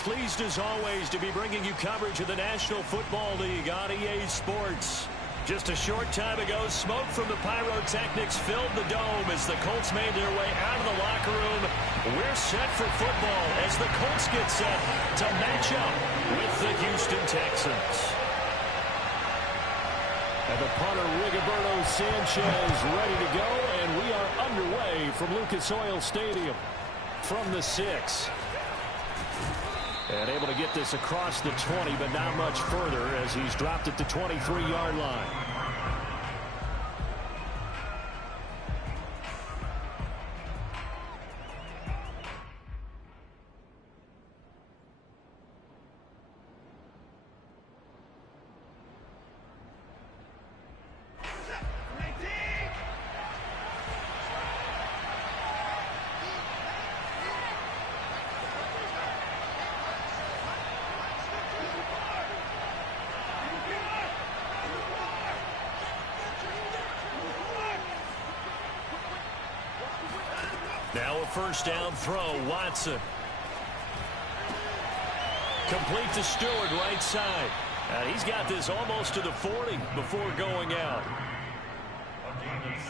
pleased as always to be bringing you coverage of the National Football League on EA Sports. Just a short time ago, smoke from the pyrotechnics filled the dome as the Colts made their way out of the locker room. We're set for football as the Colts get set to match up with the Houston Texans. And the punter, Rigoberto Sanchez, ready to go, and we are underway from Lucas Oil Stadium from the 6. And able to get this across the 20, but not much further as he's dropped it to 23-yard line. Now a first down throw, Watson. Complete to Stewart, right side. He's got this almost to the 40 before going out.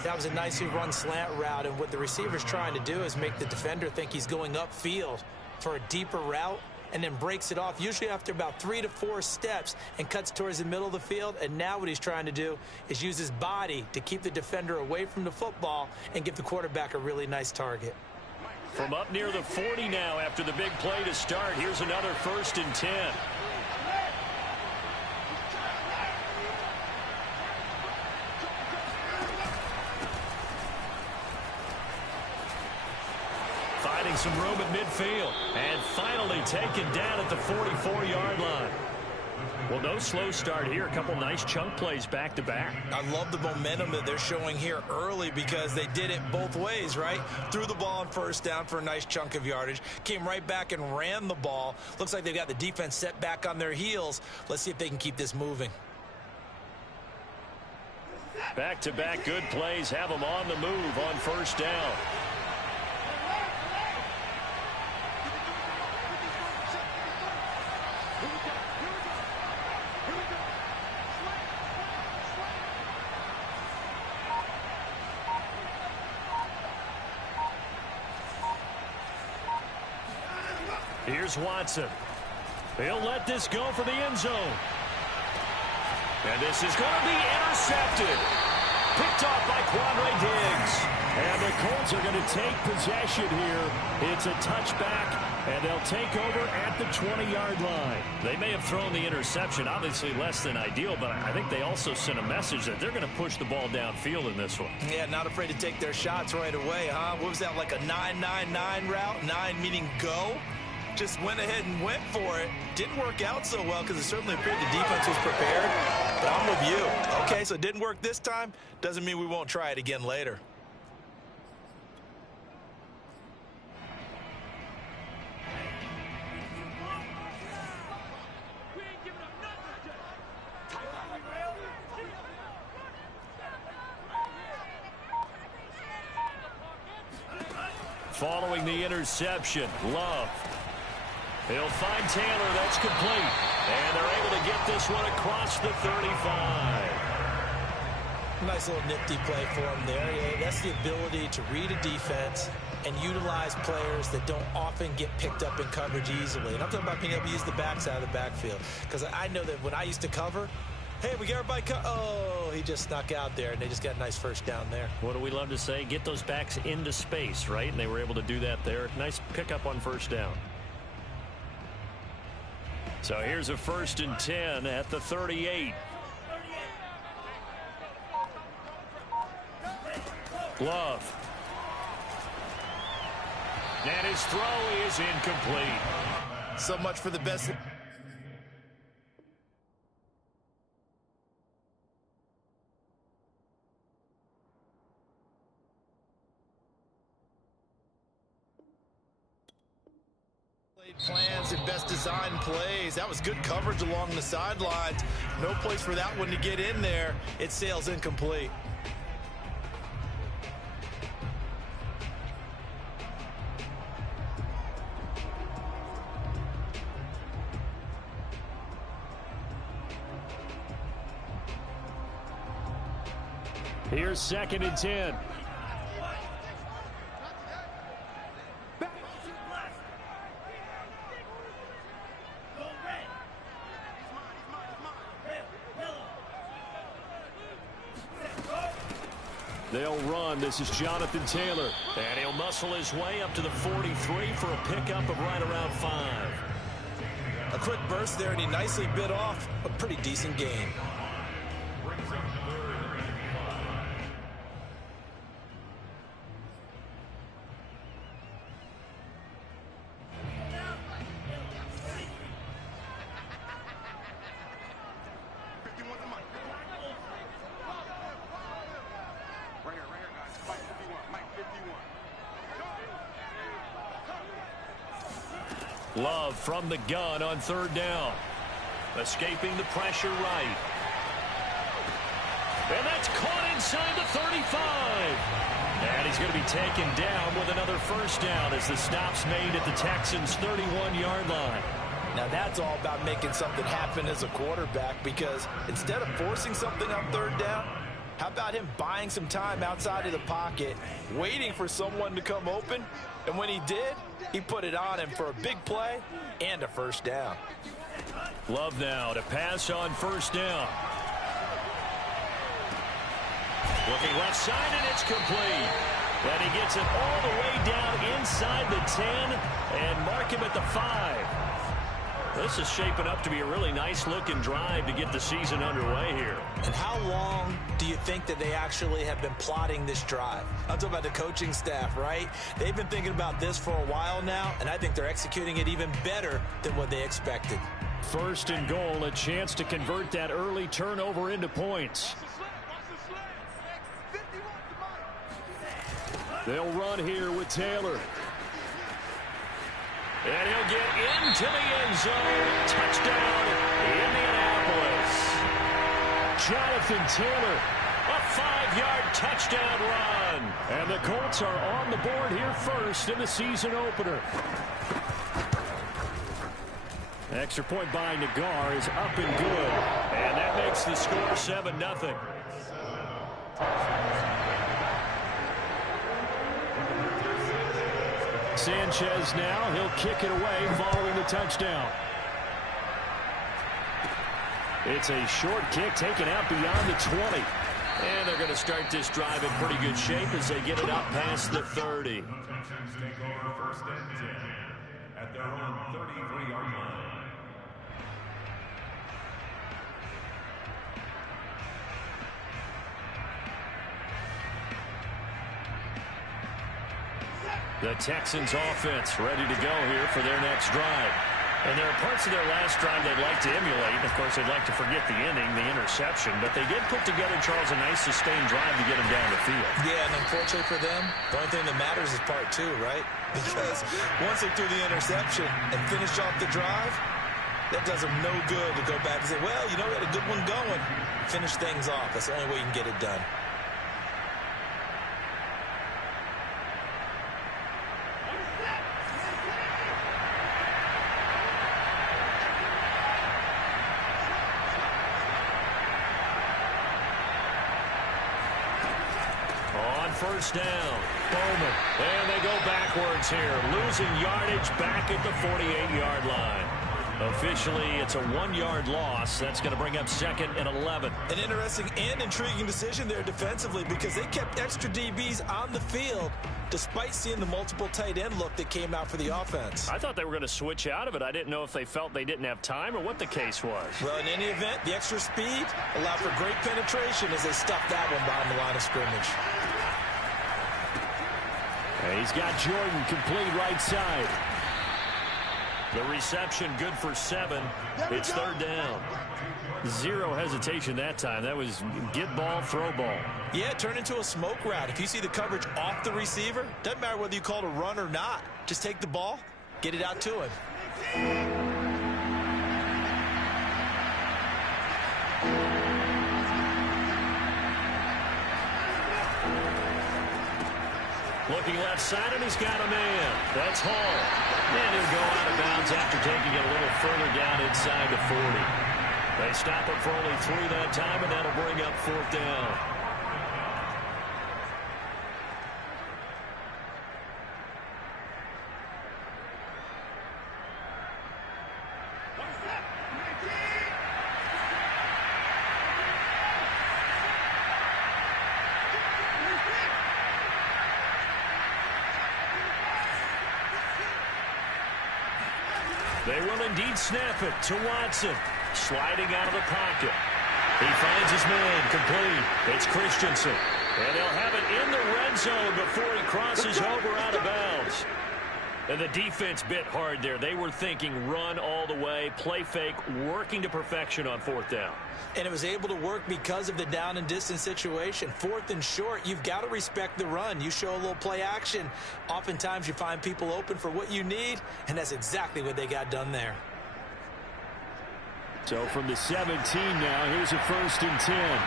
That was a nicely run slant route, and what the receiver's trying to do is make the defender think he's going upfield for a deeper route, and then breaks it off, usually after about 3 to 4 steps, and cuts towards the middle of the field. And now what he's trying to do is use his body to keep the defender away from the football and give the quarterback a really nice target. From up near the 40 now after the big play to start, here's another 1st and 10. Finding some room at midfield and finally taken down at the 44-yard line. Well, no slow start here. A couple nice chunk plays back-to-back. I love the momentum that they're showing here early because they did it both ways, right? Threw the ball on first down for a nice chunk of yardage. Came right back and ran the ball. Looks like they've got the defense set back on their heels. Let's see if they can keep this moving. Back-to-back good plays have them on the move on first down. Here's Watson. He'll let this go for the end zone. And this is going to be intercepted. Picked off by Quandre Diggs. And the Colts are going to take possession here. It's a touchback, and they'll take over at the 20-yard line. They may have thrown the interception, obviously less than ideal, but I think they also sent a message that they're going to push the ball downfield in this one. Yeah, not afraid to take their shots right away, huh? What was that, like a 9-9-9 route? 9 meaning go? Just went ahead and went for it. Didn't work out so well because it certainly appeared the defense was prepared. But I'm with you. Okay, so it didn't work this time. Doesn't mean we won't try it again later. Following the interception, Love. He'll find Taylor. That's complete. And they're able to get this one across the 35. Nice little nifty play for him there. Yeah, that's the ability to read a defense and utilize players that don't often get picked up in coverage easily. And I'm talking about being able to use the backs out of the backfield. Because I know that when I used to cover, hey, we got everybody oh, he just snuck out there, and they just got a nice first down there. What do we love to say? Get those backs into space, right? And they were able to do that there. Nice pickup on first down. So here's a 1st and 10 at the 38. Love. And his throw is incomplete. So much for the best. Plans and best design plays. That was good coverage along the sidelines. No place for that one to get in there. It sails incomplete. Here's 2nd and 10. They'll run. This is Jonathan Taylor. And he'll muscle his way up to the 43 for a pickup of right around 5. A quick burst there, and he nicely bit off a pretty decent gain. Love from the gun on 3rd down. Escaping the pressure right. And that's caught inside the 35. And he's going to be taken down with another 1st down as the stop's made at the Texans' 31-yard line. Now that's all about making something happen as a quarterback, because instead of forcing something on 3rd down, how about him buying some time outside of the pocket, waiting for someone to come open, and when he did, he put it on him for a big play and a 1st down. Love now to pass on 1st down. Looking left side, and it's complete. And he gets it all the way down inside the 10 and mark him at the 5. This is shaping up to be a really nice-looking drive to get the season underway here. And how long do you think that they actually have been plotting this drive? I'm talking about the coaching staff, right? They've been thinking about this for a while now, and I think they're executing it even better than what they expected. 1st and goal, a chance to convert that early turnover into points. They'll run here with Taylor. And he'll get into the end zone. Touchdown, Indianapolis. Jonathan Taylor, a 5-yard touchdown run. And the Colts are on the board here first in the season opener. Extra point by Nagar is up and good. And that makes the score 7-0. Sanchez now, he'll kick it away following the touchdown. It's a short kick taken out beyond the 20. And they're going to start this drive in pretty good shape as they get it up past the 30. Texans take over 1st and 10 at their own 33-yard line. The Texans offense ready to go here for their next drive. And there are parts of their last drive they'd like to emulate. Of course, they'd like to forget the inning, the interception. But they did put together, Charles, a nice sustained drive to get them down the field. Yeah, and unfortunately for them, the only thing that matters is part 2, right? Because once they threw the interception and finished off the drive, that does them no good to go back and say, well, you know, we had a good one going. Finish things off. That's the only way you can get it done. On 1st down, Bowman. And they go backwards here, losing yardage back at the 48-yard line. Officially, it's a 1-yard loss. That's going to bring up 2nd and 11. An interesting and intriguing decision there defensively, because they kept extra DBs on the field despite seeing the multiple tight end look that came out for the offense. I thought they were going to switch out of it. I didn't know if they felt they didn't have time or what the case was. Well, in any event, the extra speed allowed for great penetration as they stuffed that one behind the line of scrimmage. And he's got Jordan complete right side. The reception good for 7. It's 3rd down. Zero hesitation that time. That was get ball, throw ball. Yeah, it turned into a smoke route. If you see the coverage off the receiver, doesn't matter whether you call it a run or not. Just take the ball, get it out to him. Looking left side, and he's got a man. That's Hall. And he'll go out of bounds after taking it a little further down inside the 40. They stop it for only 3 that time, and that'll bring up 4th down. They will indeed snap it to Watson. Sliding out of the pocket. He finds his man complete. It's Christensen. And they'll have it in the red zone before he crosses over out of bounds. And the defense bit hard there. They were thinking run all the way, play fake, working to perfection on fourth down. And it was able to work because of the down and distance situation. Fourth and short, you've got to respect the run. You show a little play action. Oftentimes you find people open for what you need, and that's exactly what they got done there. So from the 17 now, here's a 1st and 10.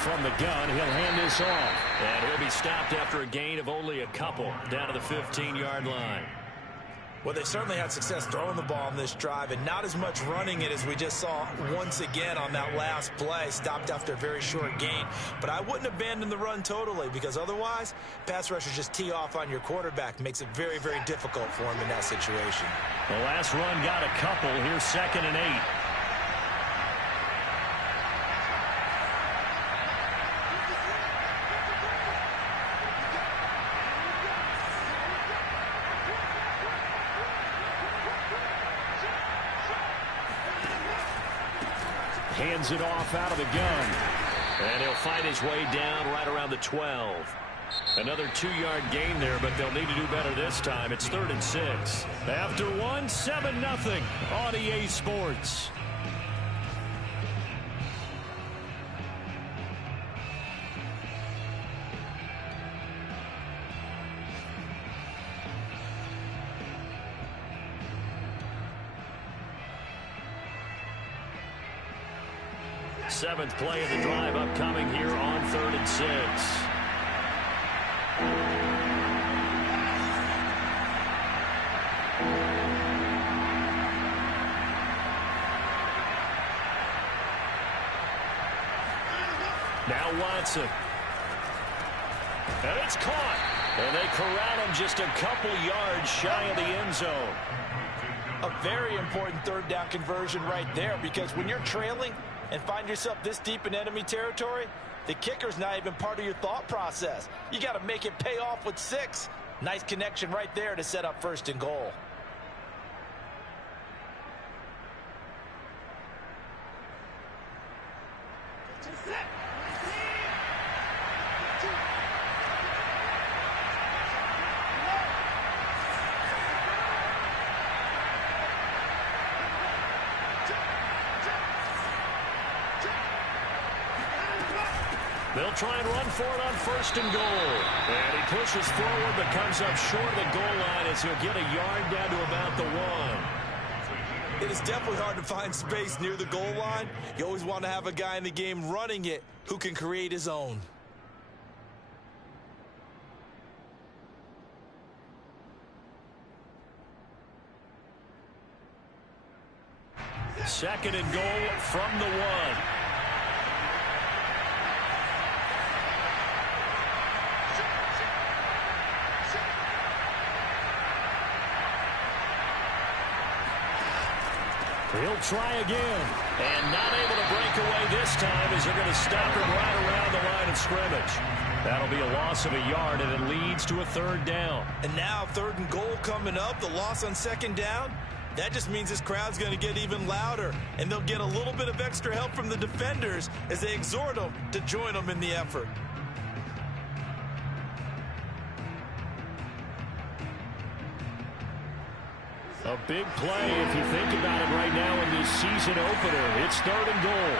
From the gun, he'll hand this off. And he'll be stopped after a gain of only a couple down to the 15-yard line. Well, they certainly had success throwing the ball on this drive and not as much running it as we just saw once again on that last play. Stopped after a very short gain. But I wouldn't abandon the run totally because otherwise, pass rushers just tee off on your quarterback. Makes it very, very difficult for him in that situation. The last run got a couple. Here's 2nd and 8. Hands it off out of the gun. And he'll find his way down right around the 12. Another 2-yard gain there, but they'll need to do better this time. It's 3rd and 6. After one, 7-0 on EA Sports. Seventh play of the drive upcoming here on 3rd and 6. Now Watson. And it's caught. And they corral him just a couple yards shy of the end zone. A very important 3rd down conversion right there because when you're trailing and find yourself this deep in enemy territory, the kicker's not even part of your thought process. You got to make it pay off with 6. Nice connection right there to set up 1st and goal. They'll try and run for it on 1st and goal. And he pushes forward but comes up short of the goal line as he'll get a yard down to about the 1. It is definitely hard to find space near the goal line. You always want to have a guy in the game running it who can create his own. Second and goal from the 1. He'll try again. And not able to break away this time as they're going to stop him right around the line of scrimmage. That'll be a loss of a yard, and it leads to a 3rd down. And now 3rd and goal coming up, the loss on 2nd down. That just means this crowd's going to get even louder, and they'll get a little bit of extra help from the defenders as they exhort them to join them in the effort. A big play if you think about it right now in this season opener. It's 3rd and goal.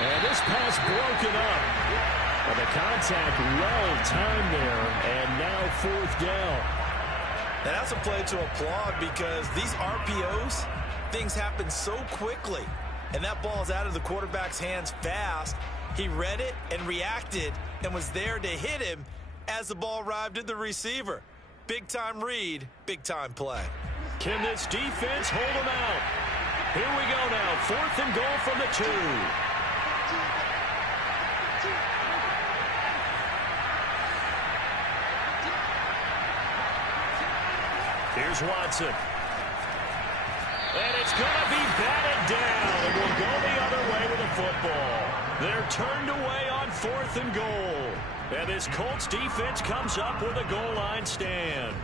And this pass broken up. And the contact well timed there. And now 4th down. Now that's a play to applaud because these RPOs, things happen so quickly. And that ball's out of the quarterback's hands fast. He read it and reacted and was there to hit him as the ball arrived at the receiver. Big-time read, big-time play. Can this defense hold him out? Here we go now. 4th and goal from the 2. Here's Watson. And it's going to be batted down, and will go the other way with the football. They're turned away on 4th and goal. And this Colts defense comes up with a goal line stand.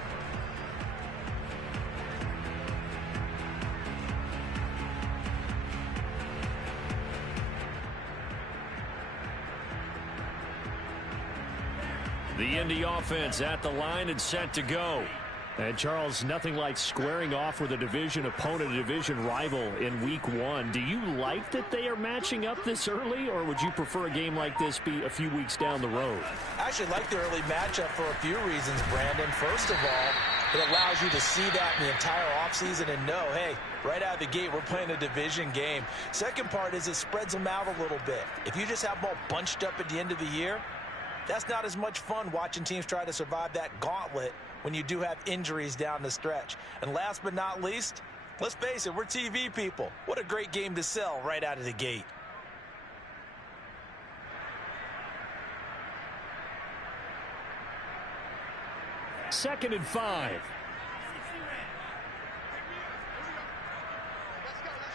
The Indy offense at the line and set to go. And, Charles, nothing like squaring off with a division opponent, a division rival in Week 1. Do you like that they are matching up this early, or would you prefer a game like this be a few weeks down the road? I actually like the early matchup for a few reasons, Brandon. First of all, it allows you to see that in the entire offseason and know, hey, right out of the gate, we're playing a division game. Second part is it spreads them out a little bit. If you just have them all bunched up at the end of the year, that's not as much fun watching teams try to survive that gauntlet when you do have injuries down the stretch. And last but not least, let's face it, we're TV people. What a great game to sell right out of the gate. Second and 5. Let's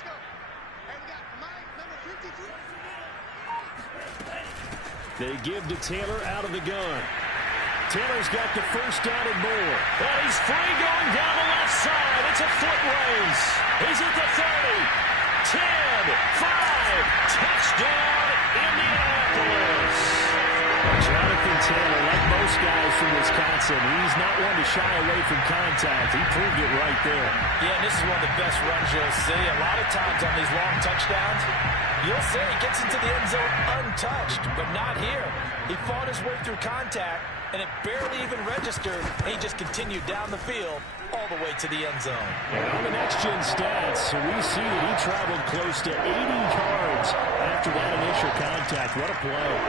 go. Hey, we got Mike, number 52. They give to Taylor out of the gun. Taylor's got the first down and more. And he's free going down the left side. It's a foot race. He's at the 30, 10, 5, touchdown, Indianapolis. Jonathan Taylor, like most guys from Wisconsin, he's not one to shy away from contact. He proved it right there. Yeah, and this is one of the best runs you'll see. A lot of times on these long touchdowns, you'll say he gets into the end zone untouched, but not here. He fought his way through contact, and it barely even registered, and he just continued down the field all the way to the end zone. And on the next-gen stats, we see that he traveled close to 80 yards after that initial contact. What a play.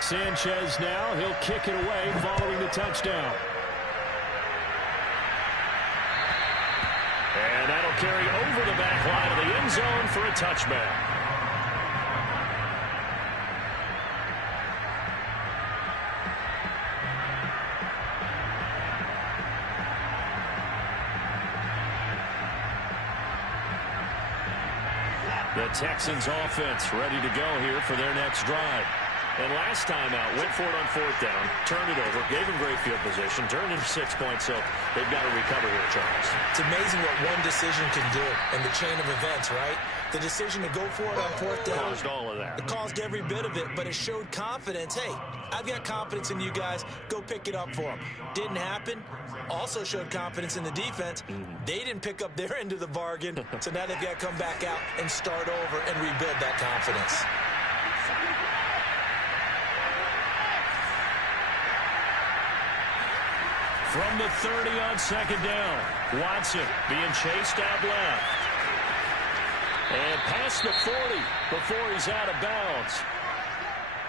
Sanchez now, he'll kick it away following the touchdown. And that'll carry over the back line of the end zone for a touchback. The Texans offense ready to go here for their next drive. And last time out, went for it on 4th down, turned it over, gave him great field position, turned into 6 points, so they've got to recover here, Charles. It's amazing what one decision can do in the chain of events, right? The decision to go for it on 4th down. Caused all of that. It caused every bit of it, but it showed confidence. Hey, I've got confidence in you guys. Go pick it up for them. Didn't happen. Also showed confidence in the defense. They didn't pick up their end of the bargain, so now they've got to come back out and start over and rebuild that confidence. From the 30 on 2nd down, Watson being chased out left. And past the 40 before he's out of bounds.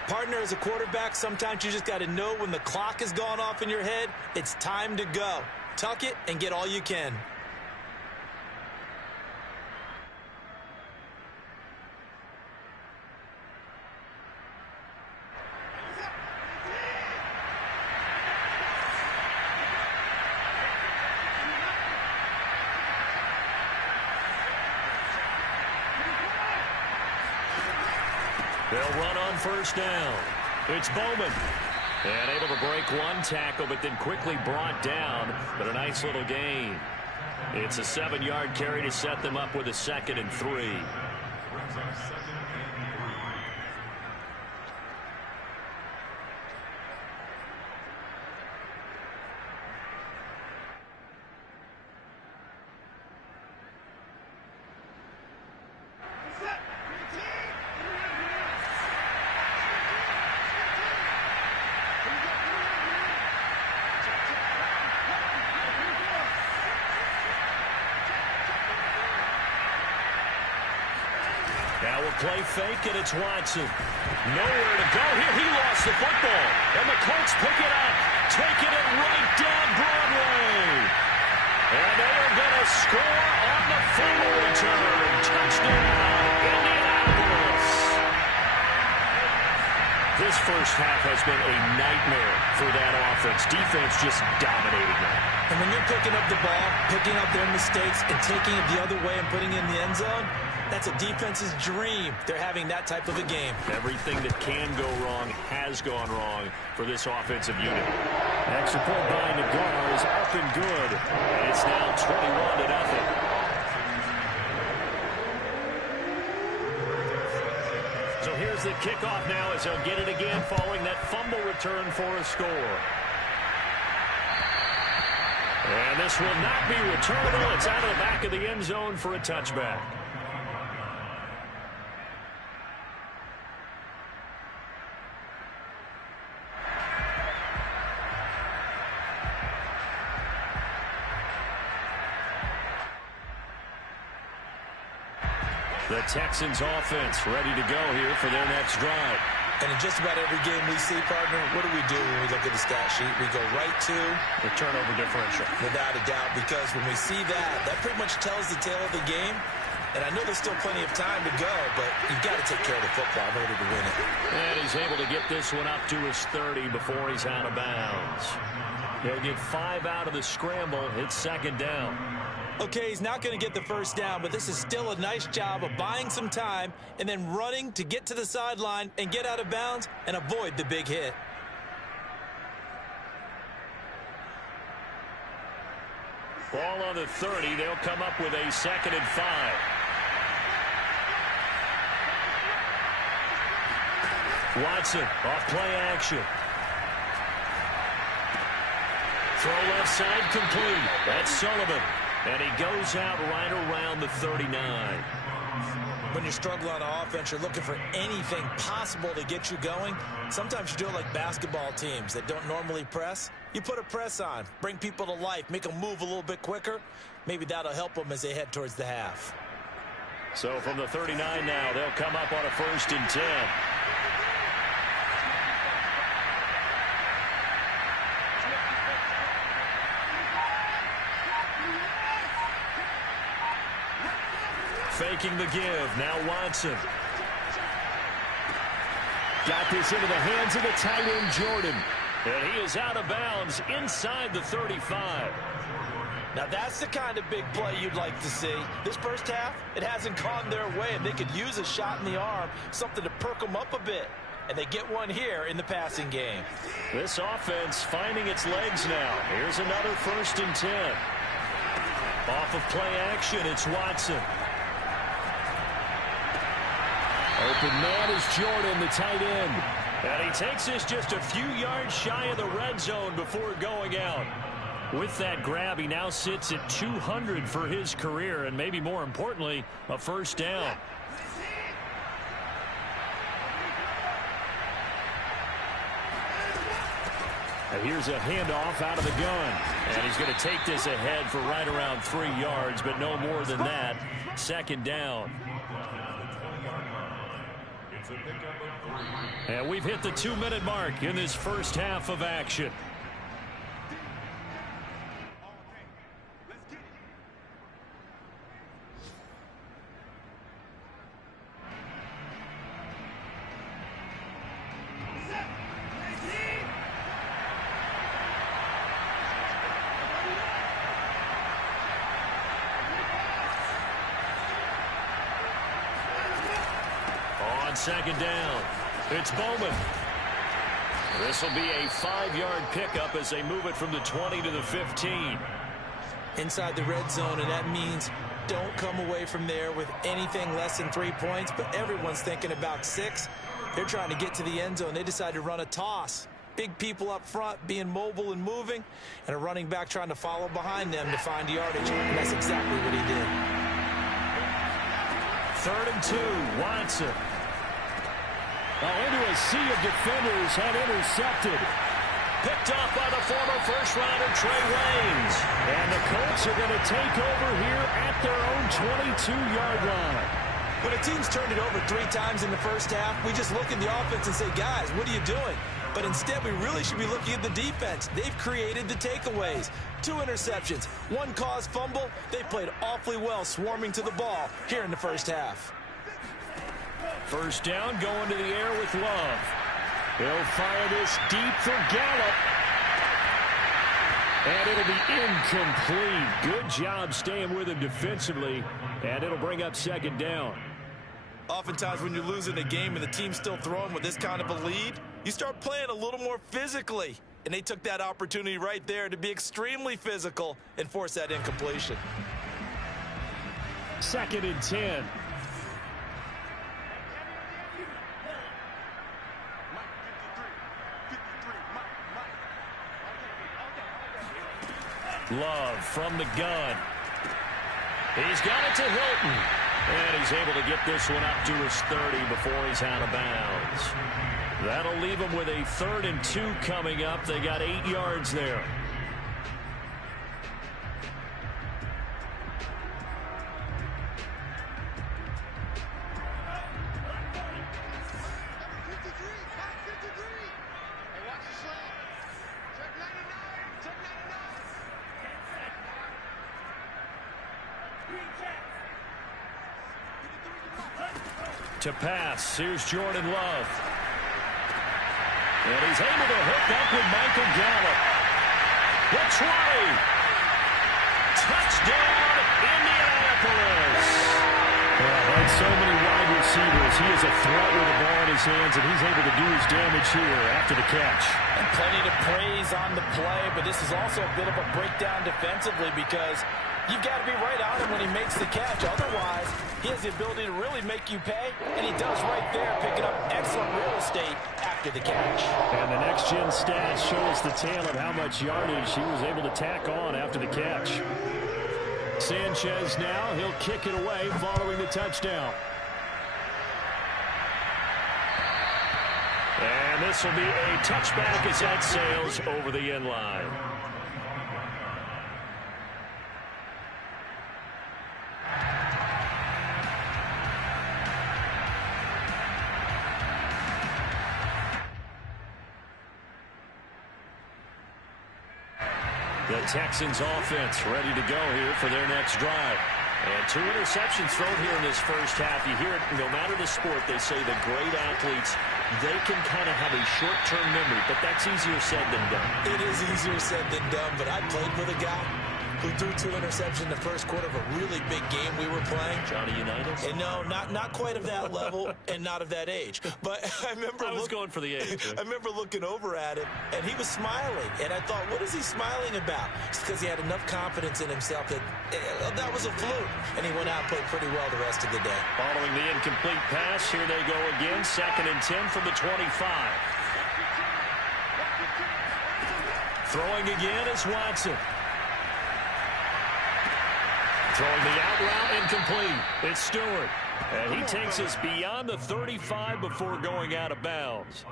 Partner, as a quarterback, sometimes you just got to know when the clock has gone off in your head, it's time to go. Tuck it and get all you can. They'll run on 1st down. It's Bowman. And able to break one tackle, but then quickly brought down. But a nice little gain. It's a 7-yard carry to set them up with a 2nd and 3. Now we'll play fake, and it's Watson. Nowhere to go here. He lost the football. And the Colts pick it up, taking it right down Broadway. And they are going to score on the full return. Touchdown, Indianapolis. This first half has been a nightmare for that offense. Defense just dominating them. And when you're picking up the ball, picking up their mistakes, and taking it the other way and putting it in the end zone, that's a defense's dream. They're having that type of a game. Everything that can go wrong has gone wrong for this offensive unit. Extra point by Nagar is up and good. And it's now 21-0. So here's the kickoff now as they'll get it again following that fumble return for a score. And this will not be returnable. It's out of the back of the end zone for a touchback. The Texans offense ready to go here for their next drive. And in just about every game we see, partner, what do we do when we look at the stat sheet? We go right to the turnover differential. Without a doubt, because when we see that, that pretty much tells the tale of the game. And I know there's still plenty of time to go, but you've got to take care of the football in order to win it. And he's able to get this one up to his 30 before he's out of bounds. He'll get 5 out of the scramble. It's second down. Okay, he's not going to get the first down, but this is still a nice job of buying some time and then running to get to the sideline and get out of bounds and avoid the big hit. Ball on the 30. They'll come up with a 2nd and 5. Watson off play action. Throw left side complete. That's Sullivan. And he goes out right around the 39. When you're struggling on offense, you're looking for anything possible to get you going. Sometimes you do it like basketball teams that don't normally press. You put a press on, bring people to life, make them move a little bit quicker. Maybe that'll help them as they head towards the half. So from the 39 now, they'll come up on a 1st and 10. Faking the give. Now Watson. Got this into the hands of the tight end, Jordan. And he is out of bounds inside the 35. Now that's the kind of big play you'd like to see. This first half, it hasn't gone their way, and they could use a shot in the arm, something to perk them up a bit. And they get one here in the passing game. This offense finding its legs now. Here's another 1st and 10. Off of play action, it's Watson. Open man is Jordan, the tight end. And he takes this just a few yards shy of the red zone before going out. With that grab, he now sits at 200 for his career, and maybe more importantly, a 1st down. And here's a handoff out of the gun. And he's going to take this ahead for right around 3 yards, but no more than that. 2nd down. And we've hit the 2-minute mark in this first half of action. On 2nd down, it's Bowman. This will be a 5-yard pickup as they move it from the 20 to the 15. Inside the red zone, and that means don't come away from there with anything less than 3 points, but everyone's thinking about 6. They're trying to get to the end zone. They decide to run a toss. Big people up front being mobile and moving, and a running back trying to follow behind them to find yardage, and that's exactly what he did. 3rd and 2, Watson. Into a sea of defenders and intercepted. Picked off by the former first-rounder Trey Waynes. And the Colts are going to take over here at their own 22-yard line. When a team's turned it over 3 times in the first half, we just look at the offense and say, guys, what are you doing? But instead, we really should be looking at the defense. They've created the takeaways. 2 interceptions, 1 caused fumble. They played awfully well swarming to the ball here in the first half. 1st down, going to the air with Love. He'll fire this deep for Gallup. And it'll be incomplete. Good job staying with him defensively. And it'll bring up second down. Oftentimes when you're losing a game and the team's still throwing with this kind of a lead, you start playing a little more physically. And they took that opportunity right there to be extremely physical and force that incompletion. 2nd and 10. Love from the gun. He's got it to Hilton. And he's able to get this one up to his 30 before he's out of bounds. That'll leave him with a 3rd and 2 coming up. They got 8 yards there. To pass, here's Jordan Love. And he's able to hook up with Michael Gallup. The 20. Touchdown, Indianapolis. Like so many wide receivers, he is a threat with the ball in his hands, and he's able to do his damage here after the catch. And plenty to praise on the play, but this is also a bit of a breakdown defensively because you've got to be right on him when he makes the catch. Otherwise, he has the ability to really make you pay, and he does right there, picking up excellent real estate after the catch. And the next-gen stats show us the tale of how much yardage he was able to tack on after the catch. Sanchez now, he'll kick it away following the touchdown. And this will be a touchback as that sails over the end line. The Texans offense ready to go here for their next drive. And 2 interceptions thrown here in this first half. You hear it, no matter the sport, they say the great athletes, they can kind of have a short-term memory, but that's easier said than done. It is easier said than done, but I played with a guy who threw 2 interceptions in the first quarter of a really big game we were playing. Johnny Unitas? And no, not quite of that level and not of that age. But I remember I was going for the age. I remember looking over at him, and he was smiling. And I thought, what is he smiling about? It's because he had enough confidence in himself that that was a fluke. And he went out and played pretty well the rest of the day. Following the incomplete pass, here they go again. 2nd and 10 from the 25. Throwing again is Watson. Throwing the out route, incomplete. It's Stewart. And he takes us beyond the 35 before going out of bounds.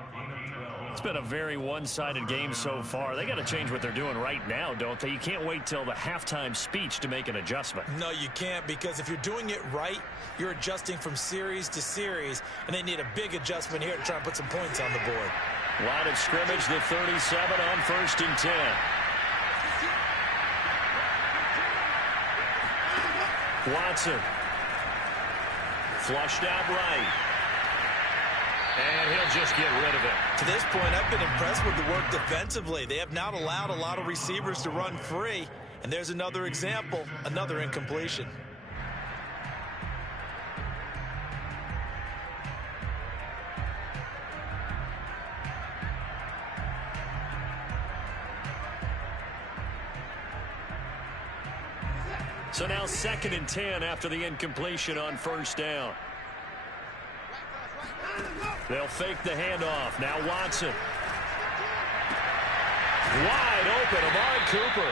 It's been a very one-sided game so far. They got to change what they're doing right now, don't they? You can't wait till the halftime speech to make an adjustment. No, you can't, because if you're doing it right, you're adjusting from series to series, and they need a big adjustment here to try and put some points on the board. Line of scrimmage, the 37 on 1st and 10. Watson. Flushed out right. And he'll just get rid of it. To this point, I've been impressed with the work defensively. They have not allowed a lot of receivers to run free. And there's another example, another incompletion. So now 2nd and 10 after the incompletion on 1st down. They'll fake the handoff. Now Watson. Wide open, Amari Cooper.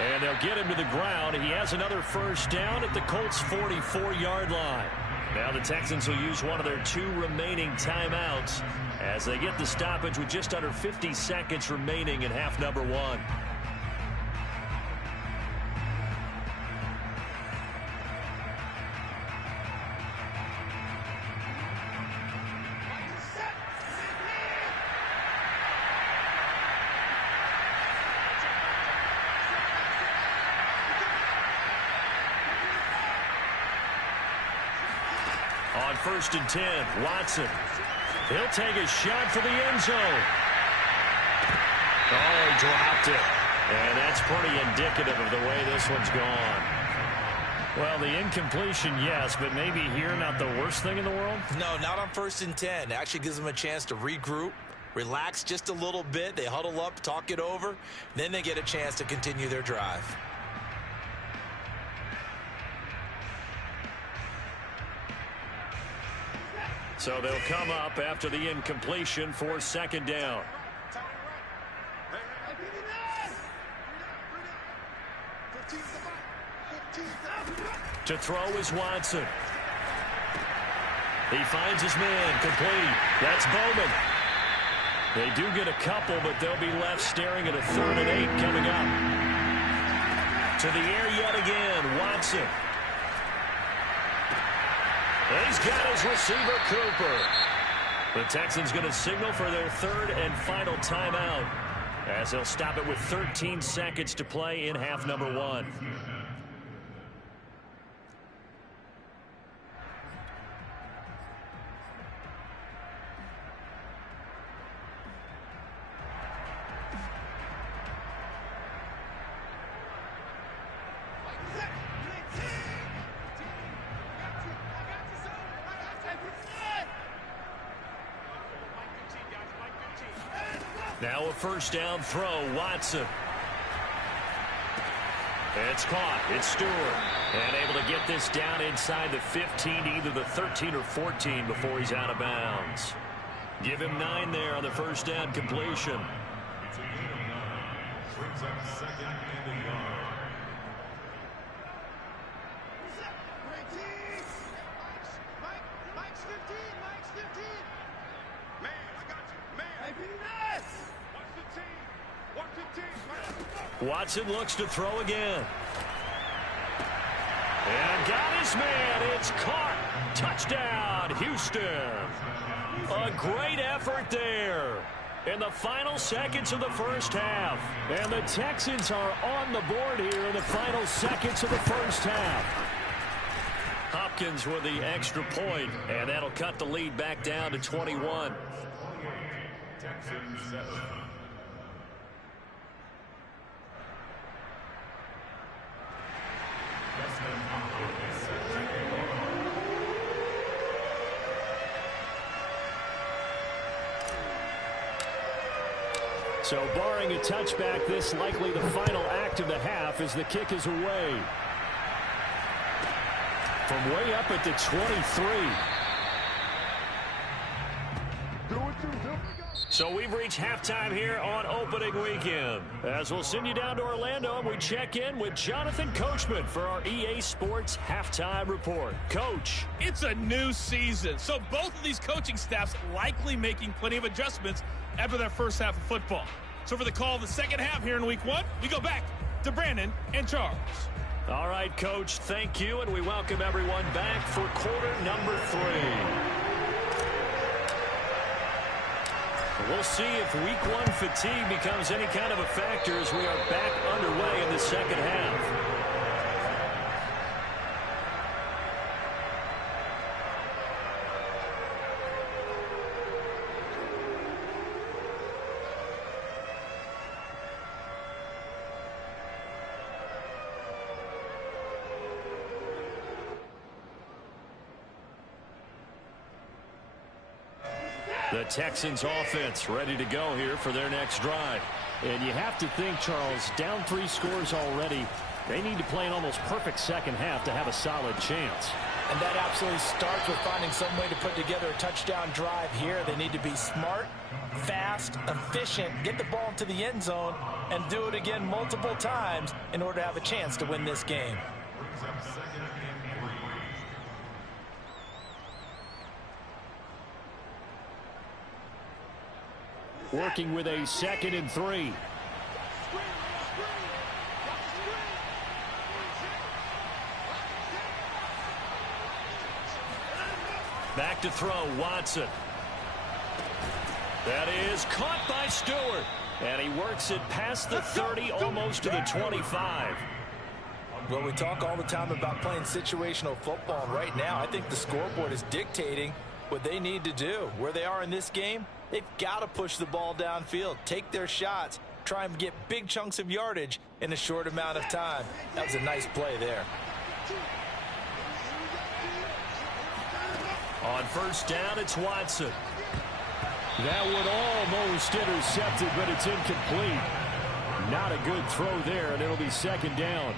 And they'll get him to the ground. He has another 1st down at the Colts' 44-yard line. Now the Texans will use one of their 2 remaining timeouts as they get the stoppage with just under 50 seconds remaining in half number 1. On 1st and 10, Watson. He'll take a shot for the end zone. Oh, he dropped it. And that's pretty indicative of the way this one's gone. Well, the incompletion, yes, but maybe here not the worst thing in the world? No, not on 1st and 10. Actually gives them a chance to regroup, relax just a little bit. They huddle up, talk it over. Then they get a chance to continue their drive. So they'll come up after the incompletion for 2nd down. To throw is Watson. He finds his man, complete. That's Bowman. They do get a couple, but they'll be left staring at a 3rd and 8 coming up. To the air yet again, Watson. He's got his receiver, Cooper. The Texans going to signal for their 3rd and final timeout, as they'll stop it with 13 seconds to play in half number 1. Now a 1st down throw, Watson. It's caught. It's Stewart. And able to get this down inside the 15, either the 13 or 14 before he's out of bounds. Give him 9 there on the 1st down completion. Brings up 2nd and a yard. Mike's 15. Man, I got you. Man. Watch the team. Watson looks to throw again. And got his man. It's caught. Touchdown, Houston. A great effort there in the final seconds of the 1st half. And the Texans are on the board here in the final seconds of the 1st half. Hopkins with the extra point, and that'll cut the lead back down to 21. Texans 7. So barring a touchback, this likely the final act of the half as the kick is away. From way up at the 23. So we've reached halftime here on opening weekend. As we'll send you down to Orlando, and we check in with Jonathan Coachman for our EA Sports Halftime Report. Coach. It's a new season, so both of these coaching staffs likely making plenty of adjustments after their first half of football. So for the call of the second half here in week 1, we go back to Brandon and Charles. All right, Coach, thank you, and we welcome everyone back for quarter number 3. We'll see if week 1 fatigue becomes any kind of a factor as we are back underway in the second half. The Texans offense ready to go here for their next drive. And you have to think, Charles, down 3 scores already. They need to play an almost perfect second half to have a solid chance. And that absolutely starts with finding some way to put together a touchdown drive here. They need to be smart, fast, efficient, get the ball into the end zone, and do it again multiple times in order to have a chance to win this game. Brings up 2nd and 3. Working with a 2nd and 3. Back to throw, Watson. That is caught by Stewart. And he works it past the 30, almost to the 25. Well, we talk all the time about playing situational football. Right now, I think the scoreboard is dictating what they need to do. Where they are in this game, they've got to push the ball downfield, take their shots, try and get big chunks of yardage in a short amount of time. That was a nice play there. On first down, it's Watson. That one almost intercepted, but it's incomplete. Not a good throw there, and it'll be second down.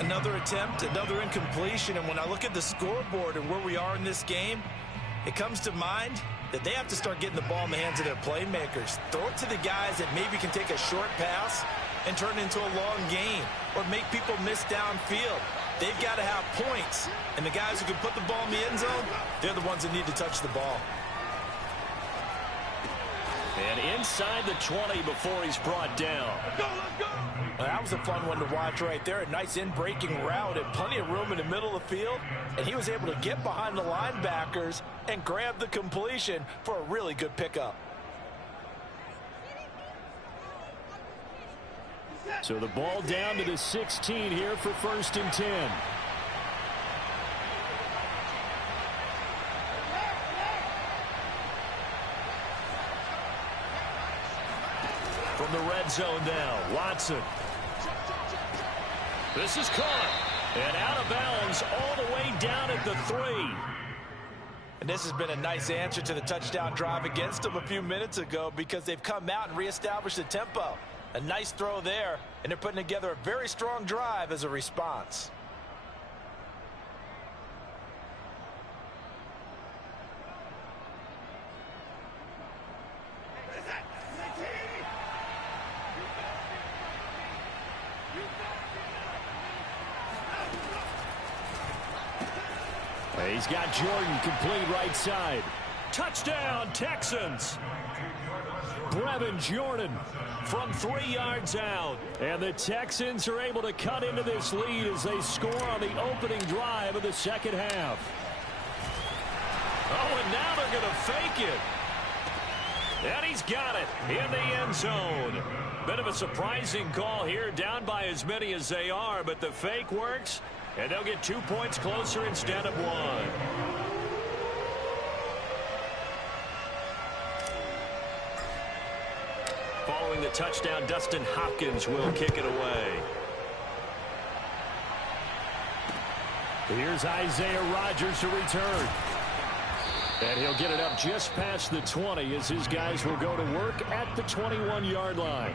Another attempt, another incompletion, and when I look at the scoreboard and where we are in this game, it comes to mind that they have to start getting the ball in the hands of their playmakers. Throw it to the guys that maybe can take a short pass and turn it into a long gain or make people miss downfield. They've got to have points, and the guys who can put the ball in the end zone, they're the ones that need to touch the ball. And inside the 20 before he's brought down. Well, that was a fun one to watch right there. A nice in-breaking route and plenty of room in the middle of the field. And he was able to get behind the linebackers and grab the completion for a really good pickup. So the ball down to the 16 here for first and 10. From the red zone now, Watson. This is caught. And out of bounds all the way down at the 3. And this has been a nice answer to the touchdown drive against them a few minutes ago because they've come out and reestablished the tempo. A nice throw there, and they're putting together a very strong drive as a response. He's got Jordan complete right side. Touchdown, Texans. Brevin Jordan From 3 yards out. And the Texans are able to cut into this lead as they score on the opening drive of the second half. Oh, and now they're going to fake it. And he's got it in the end zone. Bit of a surprising call here, down by as many as they are, but the fake works, and they'll get 2 points closer instead of 1. Following the touchdown, Dustin Hopkins will kick it away. Here's Isaiah Rodgers to return. And he'll get it up just past the 20 as his guys will go to work at the 21-yard line.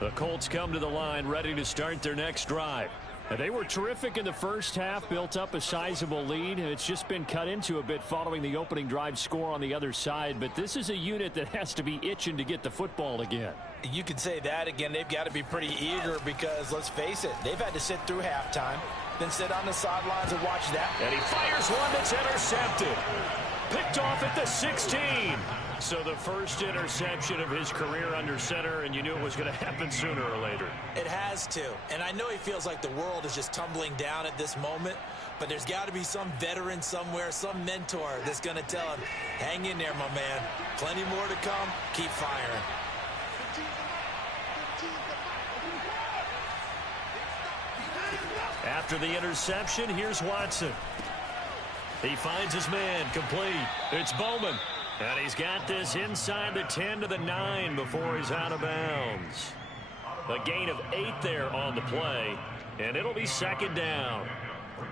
The Colts come to the line ready to start their next drive. They were terrific in the first half, built up a sizable lead, and it's just been cut into a bit following the opening drive score on the other side. But this is a unit that has to be itching to get the football again. You can say that again. They've got to be pretty eager because, let's face it, they've had to sit through halftime, then sit on the sidelines and watch that. And he fires one that's intercepted. Picked off at the 16. So the first interception of his career under center, and you knew it was going to happen sooner or later. It has to. And I know he feels like the world is just tumbling down at this moment, but there's got to be some veteran somewhere, some mentor that's going to tell him, hang in there, my man. Plenty more to come. Keep firing. After the interception, here's Watson. He finds his man complete. It's Bowman. And he's got this inside the 10 to the 9 before he's out of bounds. A gain of 8 there on the play, and it'll be second down.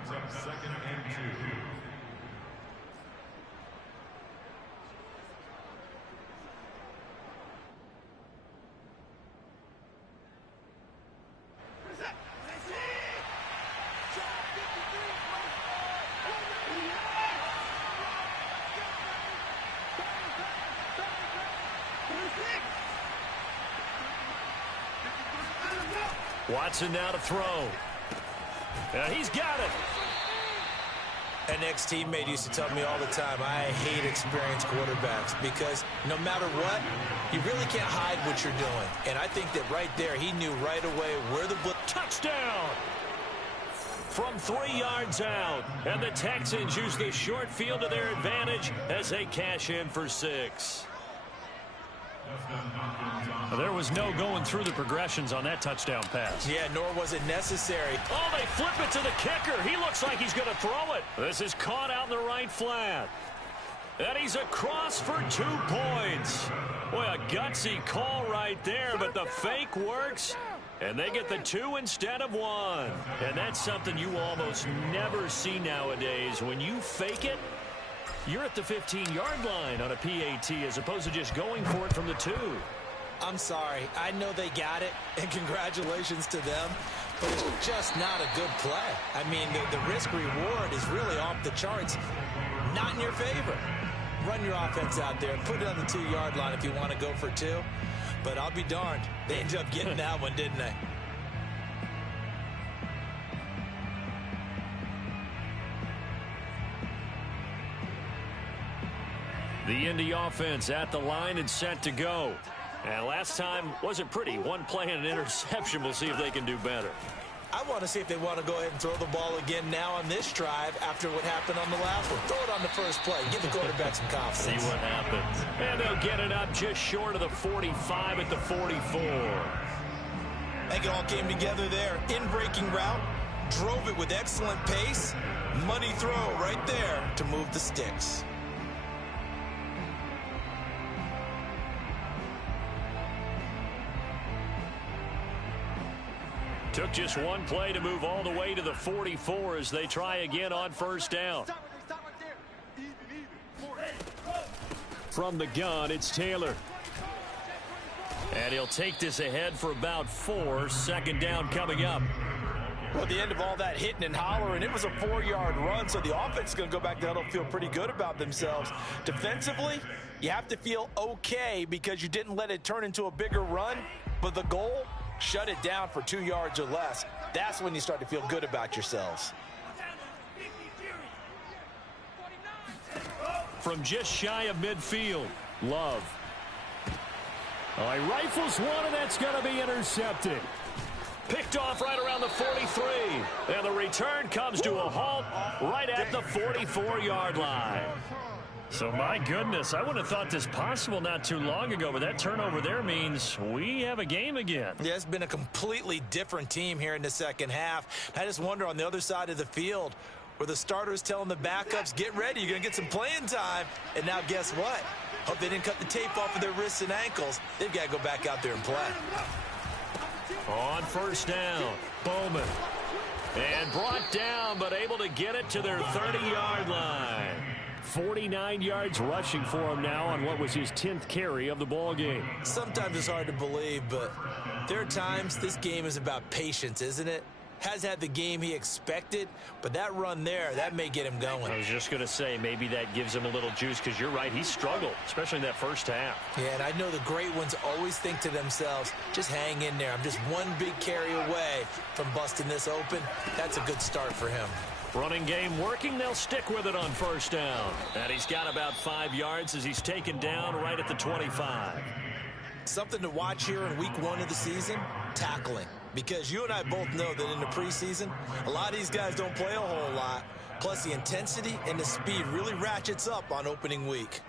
Second and 2. Watson now to throw. He's got it. An ex-teammate used to tell me all the time, I hate experienced quarterbacks because no matter what, you really can't hide what you're doing. And I think that right there, he knew right away where the blitz. Touchdown. from 3 yards out. And the Texans use the short field to their advantage as they cash in for 6. There was no going through the progressions on that touchdown pass. Yeah, nor was it necessary. Oh, they flip it to the kicker. He looks like he's going to throw it. This is caught out in the right flat. And he's across for 2 points. Boy, a gutsy call right there, but the fake works. And they get the 2 instead of 1. And that's something you almost never see nowadays. When you fake it, you're at the 15-yard line on a PAT as opposed to just going for it from the 2. I'm sorry. I know they got it, and congratulations to them, but it's just not a good play. I mean, the risk-reward is really off the charts. Not in your favor. Run your offense out there. Put it on the 2-yard line if you want to go for 2. But I'll be darned. They ended up getting that one, didn't they? The Indy offense at the line and set to go. And last time wasn't pretty. 1 play and an interception. We'll see if they can do better. I want to see if they want to go ahead and throw the ball again now on this drive after what happened on the last one. Throw it on the first play. Give the quarterback some confidence. See what happens. And they'll get it up just short of the 45 at the 44. I think it all came together there. In-breaking route. Drove it with excellent pace. Money throw right there to move the sticks. Took just 1 play to move all the way to the 44 as they try again on first down. From the gun, it's Taylor. And he'll take this ahead for about 4. Second down coming up. Well, at the end of all that hitting and hollering, it was a 4-yard run, so the offense is going to go back there and feel pretty good about themselves. Defensively, you have to feel okay because you didn't let it turn into a bigger run, but the goal, shut it down for 2 yards or less. That's when you start to feel good about yourselves. From just shy of midfield, Love. Oh, he rifles one, and that's going to be intercepted. Picked off right around the 43. And the return comes to a halt right at the 44-yard line. So, my goodness, I would have thought this possible not too long ago, but that turnover there means we have a game again. Yeah, it's been a completely different team here in the second half. I just wonder on the other side of the field where the starters telling the backups, get ready, you're going to get some playing time. And now guess what? Hope they didn't cut the tape off of their wrists and ankles. They've got to go back out there and play. On first down, Bowman. And brought down, but able to get it to their 30-yard line. 49 yards rushing for him now on what was his 10th carry of the ball game. Sometimes it's hard to believe, but there are times this game is about patience, isn't it? Has had the game he expected, but that run there, that may get him going. I was just going to say, maybe that gives him a little juice, because you're right, he struggled, especially in that first half. Yeah, and I know the great ones always think to themselves, just hang in there. I'm just one big carry away from busting this open. That's a good start for him. Running game working, they'll stick with it on first down. And he's got about 5 yards as he's taken down right at the 25. Something to watch here in week 1 of the season, tackling. Because you and I both know that in the preseason, a lot of these guys don't play a whole lot. Plus, the intensity and the speed really ratchets up on opening week.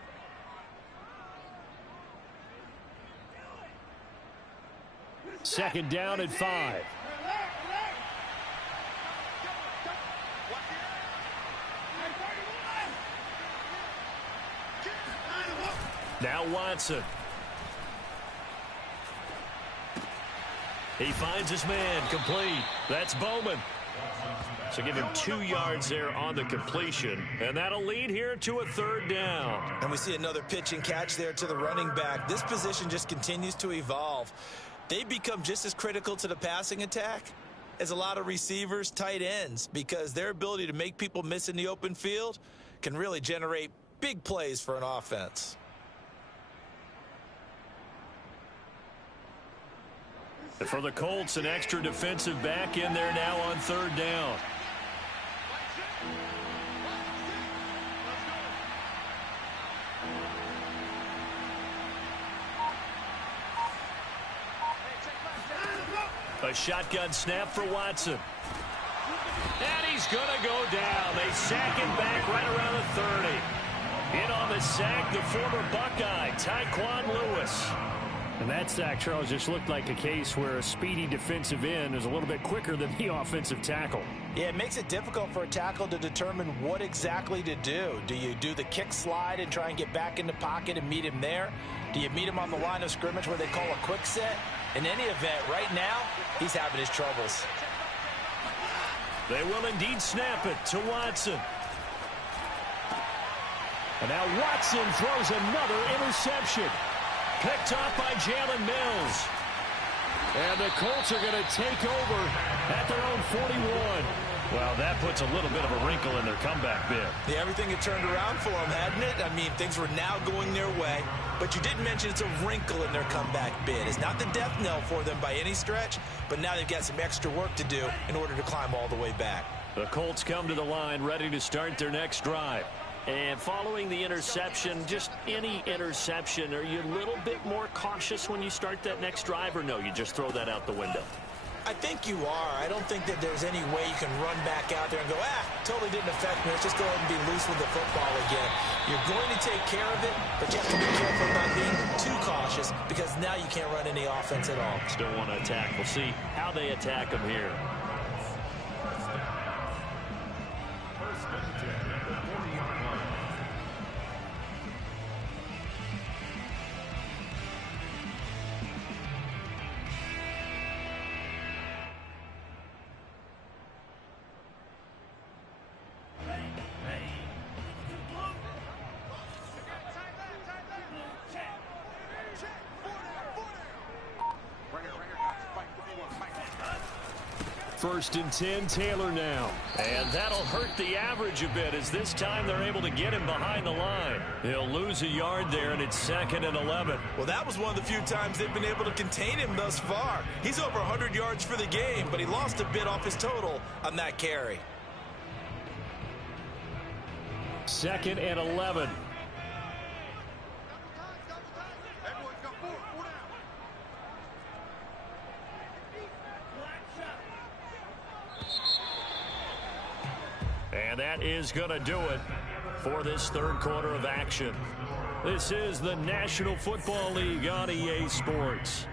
Second down at 5. Now Watson. He finds his man, complete. That's Bowman. So give him 2 yards there on the completion. And that'll lead here to a third down. And we see another pitch and catch there to the running back. This position just continues to evolve. They become just as critical to the passing attack as a lot of receivers, tight ends, because their ability to make people miss in the open field can really generate big plays for an offense. For the Colts, an extra defensive back in there now on third down. A shotgun snap for Watson. And he's going to go down. They sack him back right around the 30. In on the sack, the former Buckeye, Tyquan Lewis. And that sack, Charles, just looked like a case where a speedy defensive end is a little bit quicker than the offensive tackle. Yeah, it makes it difficult for a tackle to determine what exactly to do. Do you do the kick slide and try and get back in the pocket and meet him there? Do you meet him on the line of scrimmage where they call a quick set? In any event, right now, he's having his troubles. They will indeed snap it to Watson. And now Watson throws another interception. Picked off by Jalen Mills. And the Colts are going to take over at their own 41. Well, that puts a little bit of a wrinkle in their comeback bid. Yeah, everything had turned around for them, hadn't it? I mean, things were now going their way. But you did mention it's a wrinkle in their comeback bid. It's not the death knell for them by any stretch, but now they've got some extra work to do in order to climb all the way back. The Colts come to the line ready to start their next drive. And following the interception, just any interception, are you a little bit more cautious when you start that next drive, or no, you just throw that out the window? I think you are. I don't think that there's any way you can run back out there and go, totally didn't affect me. Let's just go ahead and be loose with the football again. You're going to take care of it, but you have to be careful about being too cautious because now you can't run any offense at all. Still want to attack. We'll see how they attack them here. First and 10 at the 40-yard line. First and 10, Taylor now. And that'll hurt the average a bit as this time they're able to get him behind the line. He'll lose a yard there, and it's 2nd and 11. Well, that was one of the few times they've been able to contain him thus far. He's over 100 yards for the game, but he lost a bit off his total on that carry. 2nd and 11. Everyone's got four down. And that is going to do it for this third quarter of action. This is the National Football League on EA Sports.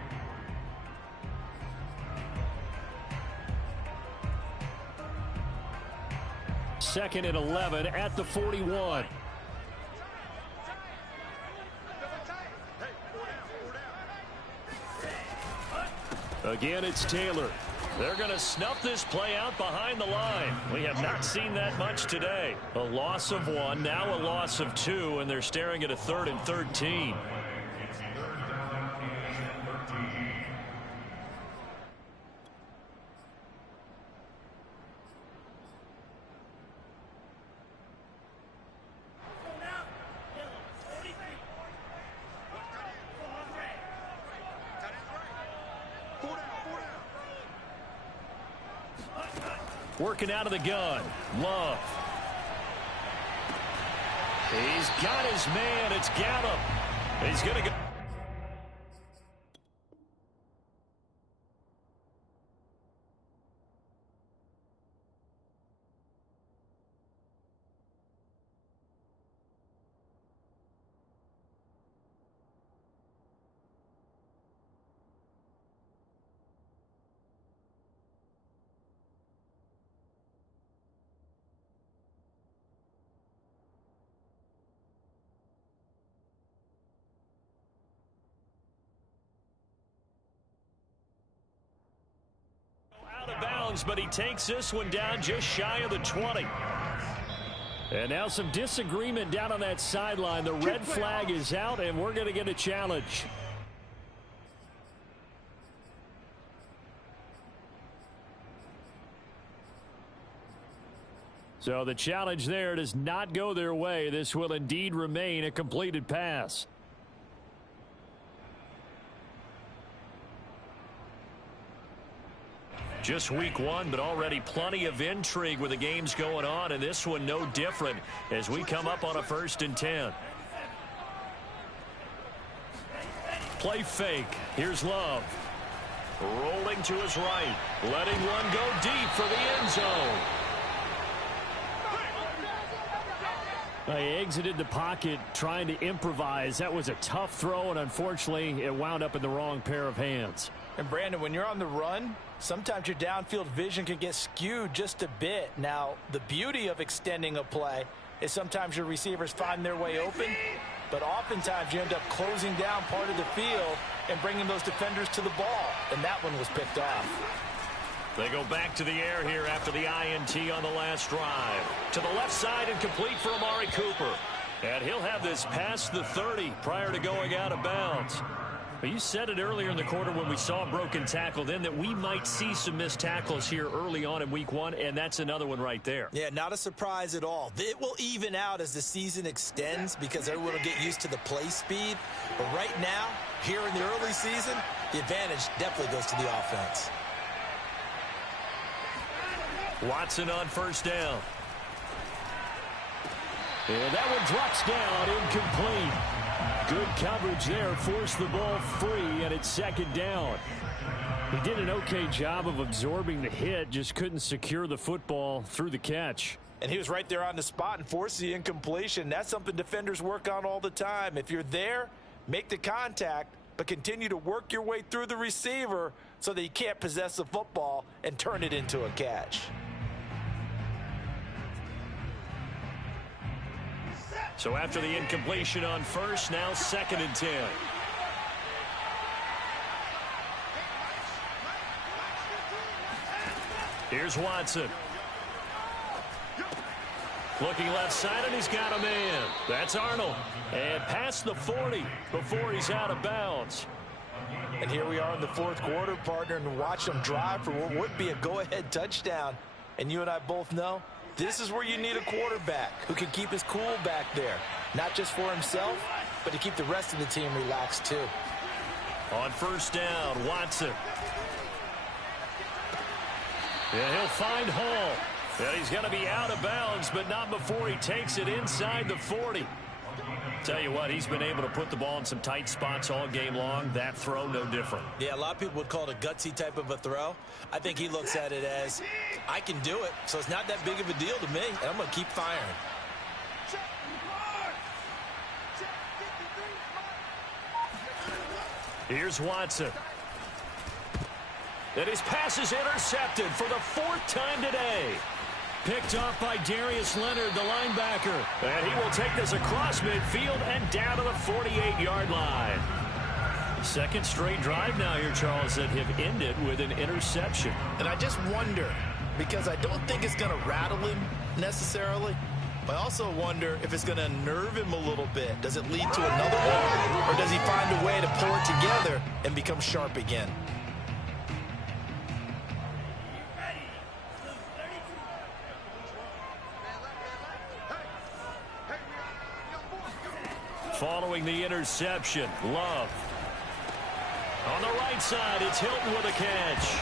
Second and 11 at the 41. Again, it's Taylor. They're going to snuff this play out behind the line. We have not seen that much today. A loss of 1, now a loss of 2, and they're staring at a 3rd and 13. It's 3rd down and 13. Working out of the gun. Love. He's got his man. It's Gallup. He's going to go. But he takes this one down just shy of the 20. And now some disagreement down on that sideline. The red flag is out, and we're going to get a challenge. So the challenge there does not go their way. This will indeed remain a completed pass. Just week 1, but already plenty of intrigue with the games going on, and this one no different as we come up on a 1st and 10. Play fake. Here's Love. Rolling to his right. Letting one go deep for the end zone. He exited the pocket trying to improvise. That was a tough throw, and unfortunately, it wound up in the wrong pair of hands. And Brandon, when you're on the run, sometimes your downfield vision can get skewed just a bit. Now, the beauty of extending a play is sometimes your receivers find their way open, but oftentimes you end up closing down part of the field and bringing those defenders to the ball, and that one was picked off. They go back to the air here after the INT on the last drive. To the left side and complete for Amari Cooper. And he'll have this past the 30 prior to going out of bounds. But you said it earlier in the quarter when we saw a broken tackle then that we might see some missed tackles here early on in week one, and that's another one right there. Yeah, not a surprise at all. It will even out as the season extends because everyone will get used to the play speed. But right now, here in the early season, the advantage definitely goes to the offense. Watson on first down. And that one drops down, incomplete. Good coverage there, forced the ball free, and it's second down. He did an okay job of absorbing the hit, just couldn't secure the football through the catch. And he was right there on the spot and forced the incompletion. That's something defenders work on all the time. If you're there, make the contact, but continue to work your way through the receiver so that you can't possess the football and turn it into a catch. So after the incompletion on first, now 2nd and 10. Here's Watson. Looking left side, and he's got a man. That's Arnold. And past the 40 before he's out of bounds. And here we are in the fourth quarter, partner, and watch them drive for what would be a go-ahead touchdown. And you and I both know this is where you need a quarterback who can keep his cool back there. Not just for himself, but to keep the rest of the team relaxed too. On first down, Watson. Yeah, he'll find Hall. And he's going to be out of bounds, but not before he takes it inside the 40. Tell you what, he's been able to put the ball in some tight spots all game long. That throw, no different. Yeah, a lot of people would call it a gutsy type of a throw. I think he looks at it as, I can do it, so it's not that big of a deal to me, and I'm going to keep firing. Here's Watson. And his pass is intercepted for the 4th time today. Picked off by Darius Leonard, the linebacker. And he will take this across midfield and down to the 48-yard line. Second straight drive now here, Charles, that have ended with an interception. And I just wonder, because I don't think it's going to rattle him necessarily, but I also wonder if it's going to unnerve him a little bit. Does it lead to another one, or does he find a way to pull it together and become sharp again? Following the interception, Love. On the right side, it's Hilton with a catch.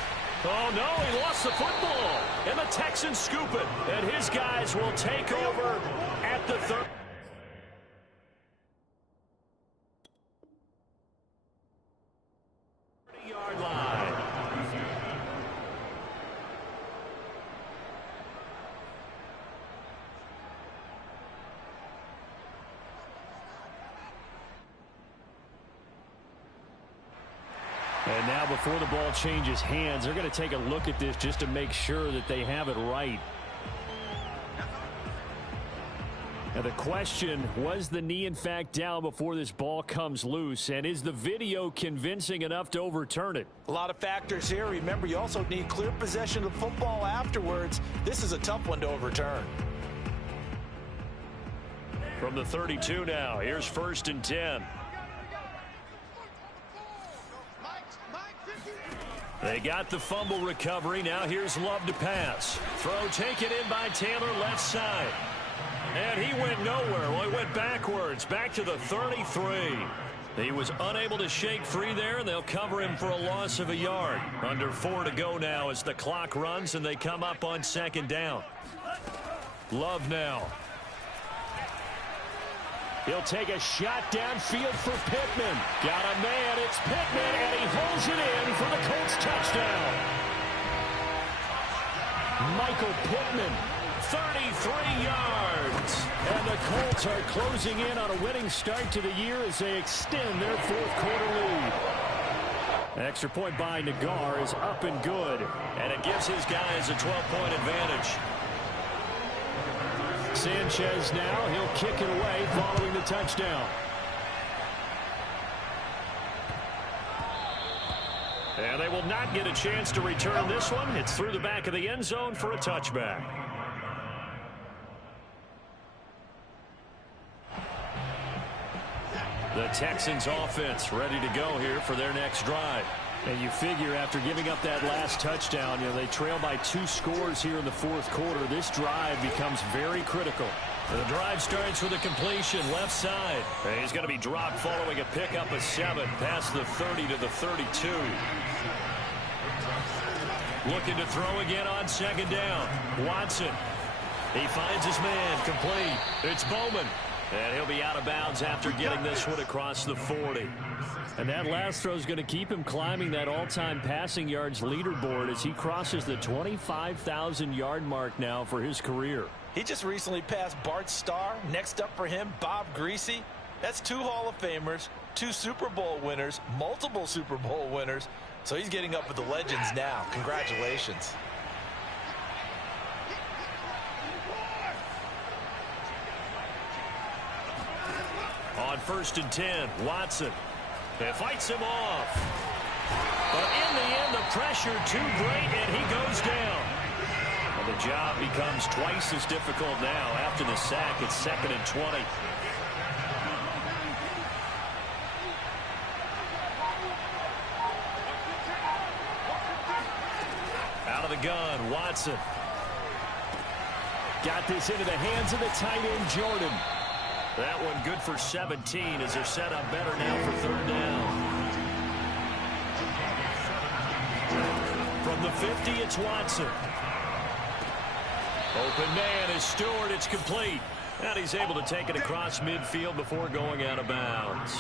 Oh, no, he lost the football. And the Texans scoop it. And his guys will take over at the 30-yard line. And now before the ball changes hands, they're going to take a look at this just to make sure that they have it right. Now the question, was the knee in fact down before this ball comes loose? And is the video convincing enough to overturn it? A lot of factors here. Remember, you also need clear possession of the football afterwards. This is a tough one to overturn. From the 32 now, here's 1st and 10. They got the fumble recovery. Now here's Love to pass. Throw taken in by Taylor, left side. And he went nowhere. Well, he went backwards, back to the 33. He was unable to shake free there, and they'll cover him for a loss of a yard. Under 4 to go now as the clock runs, and they come up on 2nd down. Love now. He'll take a shot downfield for Pittman. Got a man. It's Pittman, and he holds it in for the Colts touchdown. Michael Pittman, 33 yards. And the Colts are closing in on a winning start to the year as they extend their fourth quarter lead. An extra point by Nagar is up and good. And it gives his guys a 12-point advantage. Sanchez now, he'll kick it away following the touchdown. And they will not get a chance to return this one. It's through the back of the end zone for a touchback. The Texans offense ready to go here for their next drive. And you figure after giving up that last touchdown, they trail by 2 scores here in the fourth quarter. This drive becomes very critical. The drive starts with a completion left side. He's going to be dropped following a pickup of 7 past the 30 to the 32. Looking to throw again on second down. Watson. He finds his man complete. It's Bowman. And he'll be out of bounds after getting this one across the 40. And that last throw is going to keep him climbing that all-time passing yards leaderboard as he crosses the 25,000-yard mark now for his career. He just recently passed Bart Starr. Next up for him, Bob Greasy. That's 2 Hall of Famers, 2 Super Bowl winners, multiple Super Bowl winners. So he's getting up with the legends now. Congratulations. On 1st and 10, Watson. It fights him off. But in the end, the pressure too great, and he goes down. And the job becomes twice as difficult now after the sack. It's 2nd and 20. Out of the gun, Watson. Got this into the hands of the tight end, Jordan. That one good for 17 as they're set up better now for 3rd down. From the 50, it's Watson. Open man is Stewart. It's complete. And he's able to take it across midfield before going out of bounds.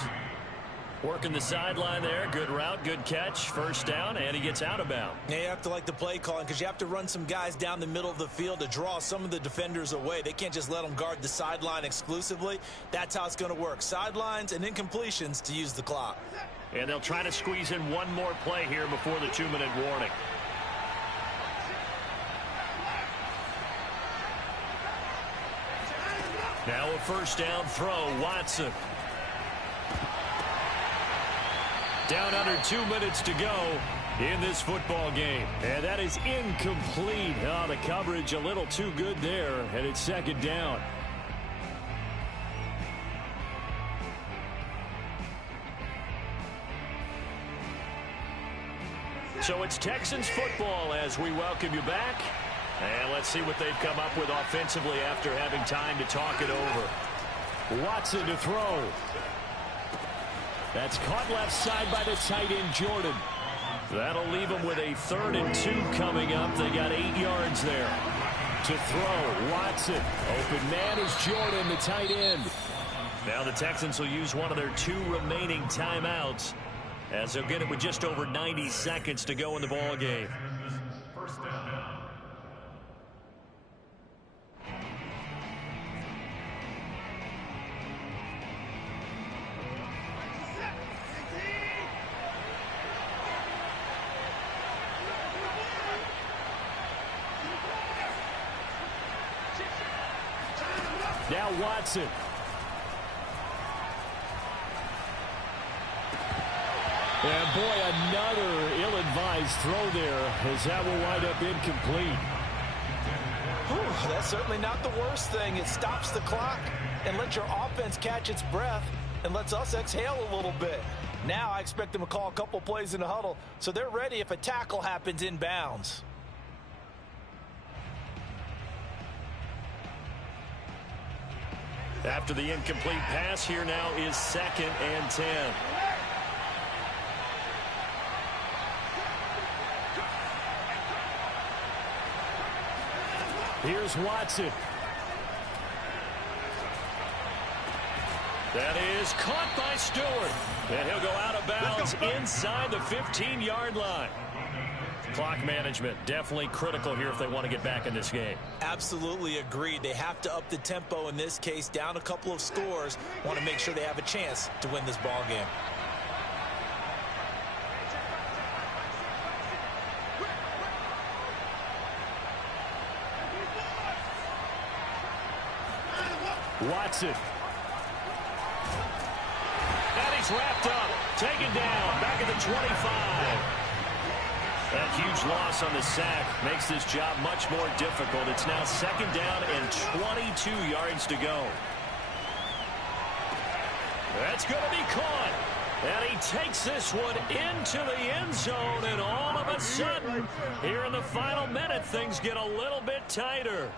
Working the sideline there. Good route, good catch. 1st down, and he gets out of bounds. Yeah, you have to like the play calling because you have to run some guys down the middle of the field to draw some of the defenders away. They can't just let them guard the sideline exclusively. That's how it's going to work. Sidelines and incompletions to use the clock. And they'll try to squeeze in one more play here before the 2-minute warning. Now a 1st down throw, Watson. Down under 2 minutes to go in this football game. And that is incomplete. Oh, the coverage a little too good there, and it's 2nd down. So it's Texans football as we welcome you back. And let's see what they've come up with offensively after having time to talk it over. Watson to throw. That's caught left side by the tight end, Jordan. That'll leave them with a 3rd and 2 coming up. They got 8 yards there. To throw, Watson. Open man is Jordan, the tight end. Now the Texans will use one of their 2 remaining timeouts as they'll get it with just over 90 seconds to go in the ball game. Now Watson. And boy, another ill-advised throw there as that will wind up incomplete. Whew, that's certainly not the worst thing. It stops the clock and lets your offense catch its breath and lets us exhale a little bit. Now I expect them to call a couple plays in the huddle so they're ready if a tackle happens inbounds. After the incomplete pass, here now is 2nd and 10. Here's Watson. That is caught by Stewart. And he'll go out of bounds inside the 15-yard line. Clock management definitely critical here if they want to get back in this game. Absolutely agreed. They have to up the tempo in this case, down a couple of scores. Want to make sure they have a chance to win this ball game. Watson. And he's wrapped up. Taken down. Back at the 25. That huge loss on the sack makes this job much more difficult. It's now second down and 22 yards to go. That's going to be caught. And he takes this one into the end zone. And all of a sudden, here in the final minute, things get a little bit tighter.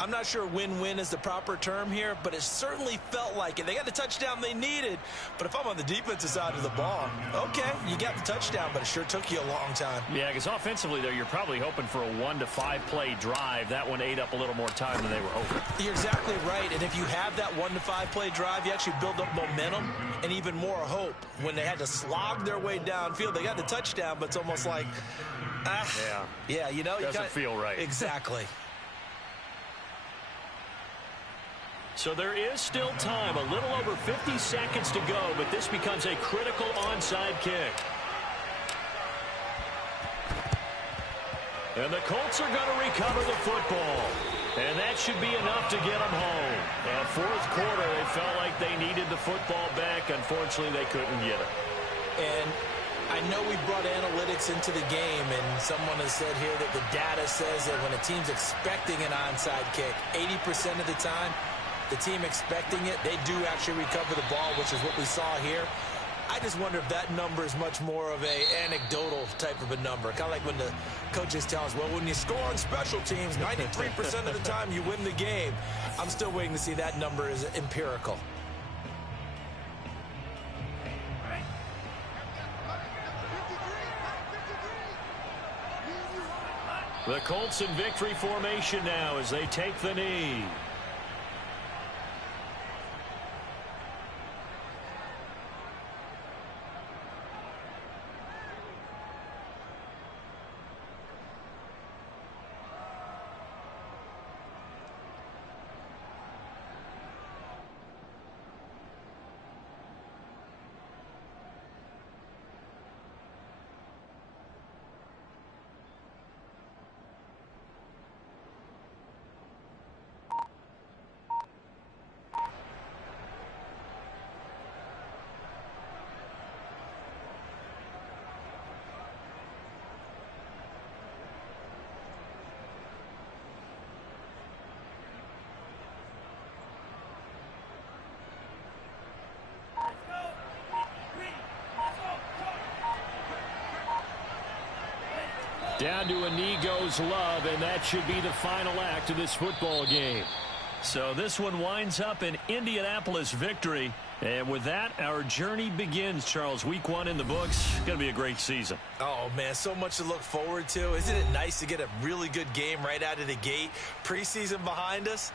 I'm not sure win-win is the proper term here, but it certainly felt like it. They got the touchdown they needed, but if I'm on the defensive side of the ball, okay, you got the touchdown, but it sure took you a long time. Yeah, because offensively, though, you're probably hoping for a 1 to 5 play drive. That one ate up a little more time than they were hoping. You're exactly right, and if you have that 1 to 5 play drive, you actually build up momentum and even more hope. When they had to slog their way downfield, they got the touchdown, but it's almost like, yeah, you know, doesn't feel right. Exactly. So there is still time, a little over 50 seconds to go, but this becomes a critical onside kick. And the Colts are going to recover the football. And that should be enough to get them home. Fourth quarter, they felt like they needed the football back. Unfortunately, they couldn't get it. And I know we brought analytics into the game, and someone has said here that the data says that when a team's expecting an onside kick, 80% of the time, the team expecting it, they do actually recover the ball, which is what we saw here. I just wonder if that number is much more of a anecdotal type of a number. Kind of like when the coaches tell us, well, when you score on special teams, 93% of the time you win the game. I'm still waiting to see that number is empirical. The Colts in victory formation now as they take the knee. Down to a knee goes Love, and that should be the final act of this football game. So this one winds up an Indianapolis victory. And with that, our journey begins, Charles. Week 1 in the books. Going to be a great season. Oh, man, so much to look forward to. Isn't it nice to get a really good game right out of the gate? Preseason behind us.